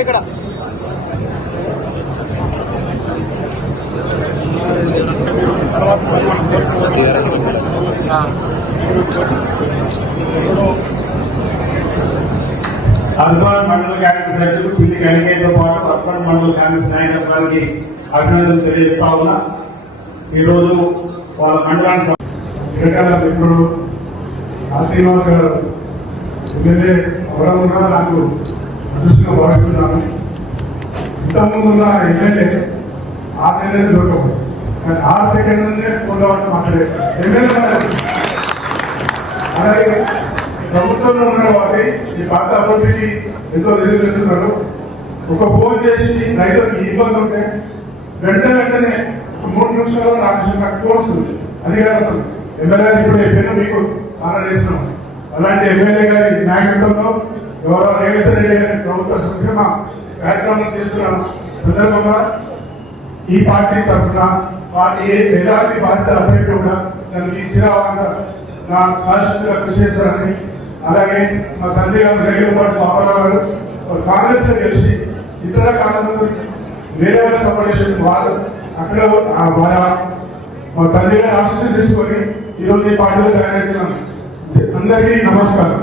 ఇక్కడ అర్బన్ మండల కాంగ్రెస్ సభ్యులు పిల్లి గణికేతో పాటు అర్బన్ మండల కాంగ్రెస్ నాయకత్వానికి అభినందనలు తెలియజేస్తా ఉన్నా. ఈరోజు వాళ్ళ మండలానికి మిత్రుడు శ్రీనివాస్ గారు ఎమ్మెల్యే ఎవరన్నా నాకు అదృష్టంగా భావిస్తున్నాను. ఇంతకుముందున్న ఎమ్మెల్యే 6 నెలలు దొరకదు, కానీ 6 సెకండ్లనే ఫోన్లో మాట్లాడే ఎమ్మెల్యే. అలాగే ప్రభుత్వంలో ఉన్న కాబట్టి ఈ ప్రాంత అభివృద్ధికి ఎంతో తెలియజేస్తున్నారు. ఒక ఫోన్ చేసి రైతులకు ఇబ్బంది ఉంటే వెంటనే 3 నిమిషాల్లో నాకు కోరుస్తుంది అధికారులతో. ఎమ్మెల్యే ఇప్పుడు చెప్పిన మీకు ఆనందిస్తున్నాం. అలాంటి ఎమ్మెల్యే గారి నాయకత్వంలో గౌరవ రేవంత్ రెడ్డి గారి ప్రభుత్వ సంక్షేమ కార్యక్రమం చేస్తున్న సందర్భంగా ఈ పార్టీ తరఫున పార్టీ ఎలాంటి బాధ్యత అభ్యర్థి కూడా దానికి ఇచ్చినవాగా నా శాశ్వతంగా కృషి చేస్తారని, అలాగే మా తండ్రి గారు రైలు పాటు బాబారావు గారు కాంగ్రెస్ లో గెలిచి ఇతర కాలంలో వేరే సపోర్ట్ చేసిన వాళ్ళు అక్కడ మా తండ్రి గారు ఆశీస్సులు తీసుకొని ఈరోజు ఈ పార్టీలో జాయిన్ అవుతున్నాను. అందరికీ నమస్కారం.